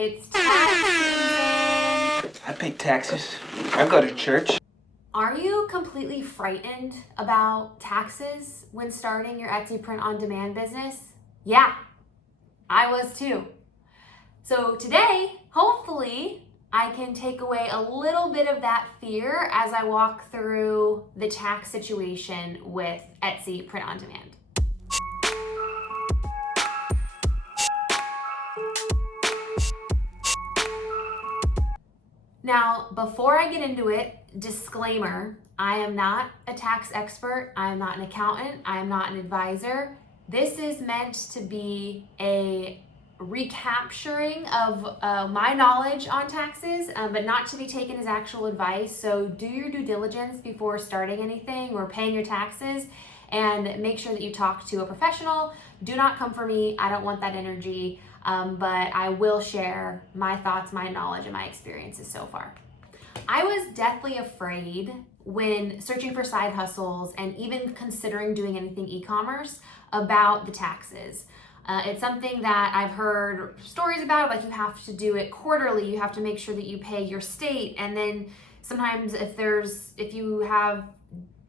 It's tax season. I pay taxes. I go to church. Are you completely frightened about taxes when starting your Etsy print-on-demand business? Yeah, I was too. So today, hopefully, I can take away a little bit of that fear as I walk through the tax situation with Etsy print-on-demand. Now, before I get into it, disclaimer, I am not a tax expert. I am not an accountant. I am not an advisor. This is meant to be a recapturing of my knowledge on taxes, but not to be taken as actual advice. So do your due diligence before starting anything or paying your taxes, and make sure that you talk to a professional. Do not come for me. I don't want that energy. But I will share my thoughts, my knowledge, and my experiences so far. I was deathly afraid when searching for side hustles and even considering doing anything e-commerce about the taxes. It's something that I've heard stories about, like you have to do it quarterly, you have to make sure that you pay your state, and then sometimes if you have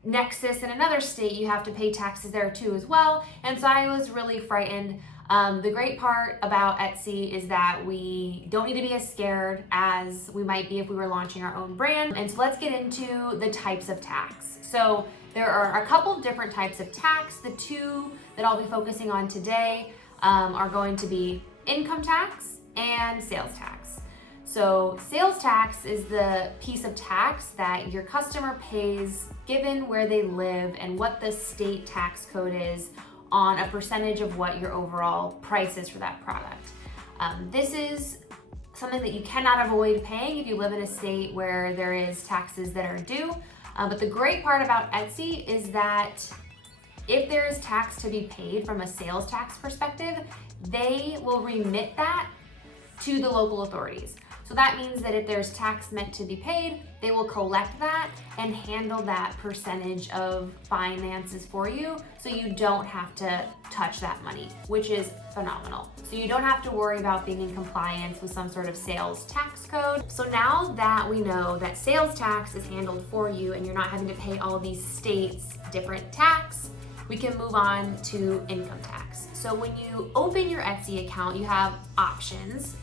nexus in another state, you have to pay taxes there too as well. And so I was really frightened. The great part about Etsy is that we don't need to be as scared as we might be if we were launching our own brand. And so let's get into the types of tax. So there are a couple of different types of tax. The two that I'll be focusing on today are going to be income tax and sales tax. So sales tax is the piece of tax that your customer pays given where they live and what the state tax code is on a percentage of what your overall price is for that product. This is something that you cannot avoid paying if you live in a state where there is taxes that are due. But the great part about Etsy is that if there is tax to be paid from a sales tax perspective, they will remit that to the local authorities. So that means that if there's tax meant to be paid, they will collect that and handle that percentage of finances for you, so you don't have to touch that money, which is phenomenal. So you don't have to worry about being in compliance with some sort of sales tax code. So now that we know that sales tax is handled for you and you're not having to pay all these states different tax, we can move on to income tax. So when you open your Etsy account, you have options.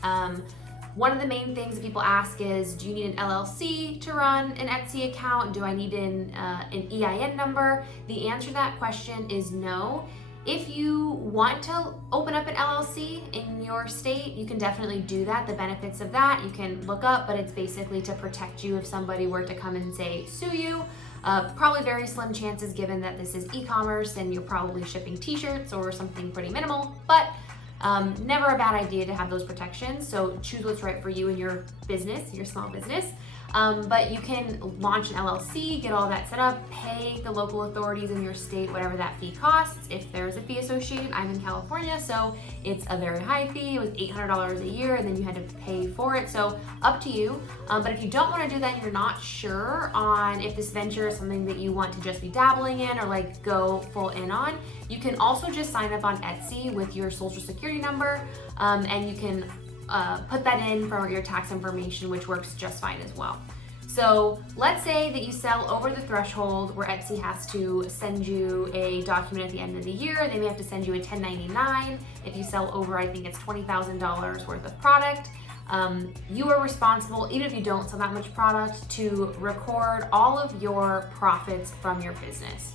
One of the main things that people ask is, do you need an LLC to run an Etsy account? Do I need an EIN number? The answer to that question is no. If you want to open up an LLC in your state, you can definitely do that. The benefits of that you can look up, but it's basically to protect you if somebody were to come and say, sue you. Probably very slim chances given that this is e-commerce and you're probably shipping t-shirts or something pretty minimal, but never a bad idea to have those protections. So choose what's right for you and your business, your small business. But you can launch an LLC, get all that set up, pay the local authorities in your state whatever that fee costs. If there's a fee associated, I'm in California, so it's a very high fee. It was $800 a year, and then you had to pay for it. So up to you. But if you don't want to do that, and you're not sure on if this venture is something that you want to just be dabbling in or like go full in on, you can also just sign up on Etsy with your social security number, and you can put that in for your tax information, which works just fine as well. So let's say that you sell over the threshold where Etsy has to send you a document at the end of the year. They may have to send you a 1099 if you sell over, I think it's $20,000 worth of product. You are responsible, even if you don't sell that much product, to record all of your profits from your business.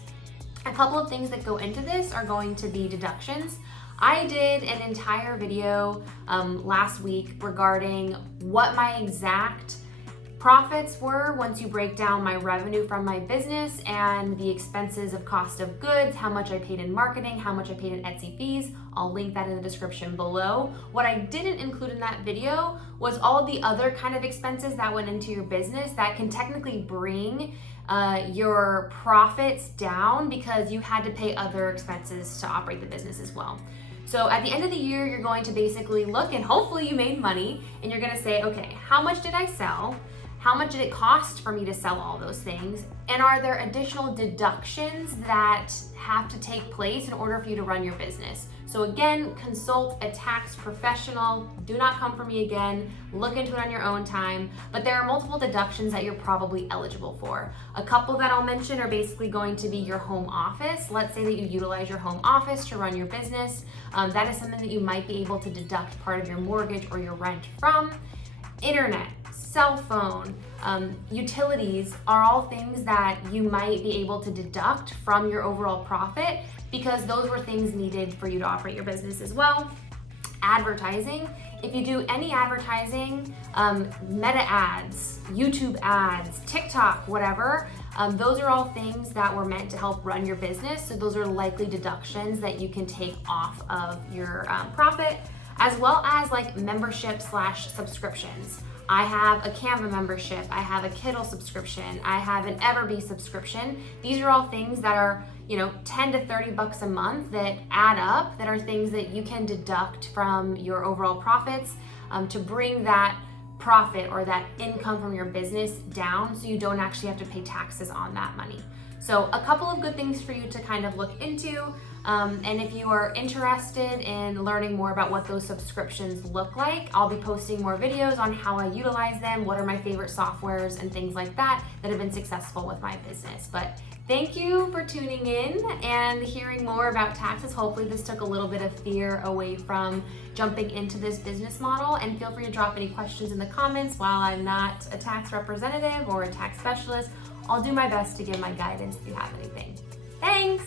A couple of things that go into this are going to be deductions. I did an entire video last week regarding what my exact profits were once you break down my revenue from my business and the expenses of cost of goods, how much I paid in marketing, how much I paid in Etsy fees. I'll link that in the description below. What I didn't include in that video was all of the other kind of expenses that went into your business that can technically bring your profits down because you had to pay other expenses to operate the business as well. So at the end of the year, you're going to basically look, and hopefully you made money, and you're gonna say, okay, how much did I sell? How much did it cost for me to sell all those things? And are there additional deductions that have to take place in order for you to run your business? So again, consult a tax professional. Do not come for me again. Look into it on your own time. But there are multiple deductions that you're probably eligible for. A couple that I'll mention are basically going to be your home office. Let's say that you utilize your home office to run your business. That is something that you might be able to deduct part of your mortgage or your rent from. Internet, cell phone, utilities are all things that you might be able to deduct from your overall profit because those were things needed for you to operate your business as well. Advertising, if you do any advertising, Meta ads, YouTube ads, TikTok, whatever, those are all things that were meant to help run your business. So those are likely deductions that you can take off of your profit, as well as like membership/subscriptions. I have a Canva membership, I have a Kittl subscription, I have an Everbee subscription. These are all things that are, 10 to 30 bucks a month that add up, that are things that you can deduct from your overall profits to bring that profit or that income from your business down so you don't actually have to pay taxes on that money. So a couple of good things for you to kind of look into. And if you are interested in learning more about what those subscriptions look like, I'll be posting more videos on how I utilize them, what are my favorite softwares and things like that have been successful with my business. But thank you for tuning in and hearing more about taxes. Hopefully this took a little bit of fear away from jumping into this business model, and feel free to drop any questions in the comments. While I'm not a tax representative or a tax specialist, I'll do my best to give my guidance if you have anything. Thanks!